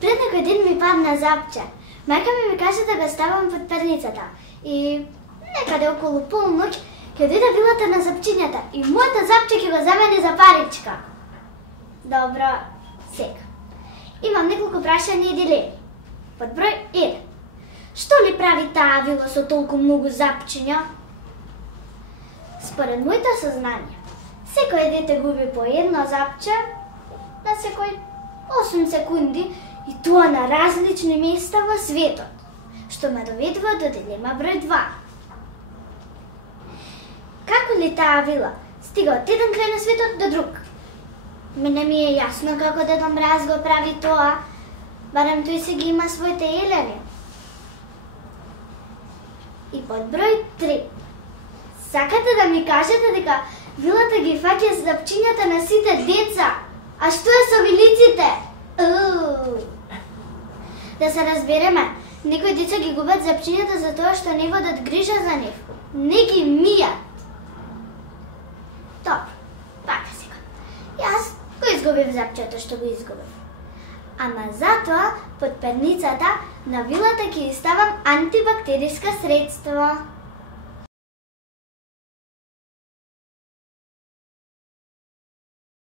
Пред некој ден ми падна запче. Мајка ми каже да го ставам под перницата. И некаде околу полноќ ќе дојде вилата на запчињата и моето запче ќе го замени за паричка. Добро, сега. Имам неколку прашања и дилеми. Под број 1. Што ли прави таа вила со толку многу запчиња? Според моето сознание, секој дете губи по едно запче на секој 8 секунди и тоа на различни места во светот, што ме доведува до дилема број 2. Како ли таа вила стига од еден крај на светот до друг? Мене ми е јасно како Дедо Мраз го прави тоа, барем тој си ги има своите елени. И под број 3. Сакате да ми кажете дека вилата ги фаќа запчињата на сите деца, а што е со вилиците? Да се разбереме, некои деца ги губат запчињата за тоа што не водат грижа за нив. Не ги мијат. Добро, така сега. Јас го изгубив запчето што го изгубив. Ама затоа, под перницата на вилата ќе ставам антибактериска средство.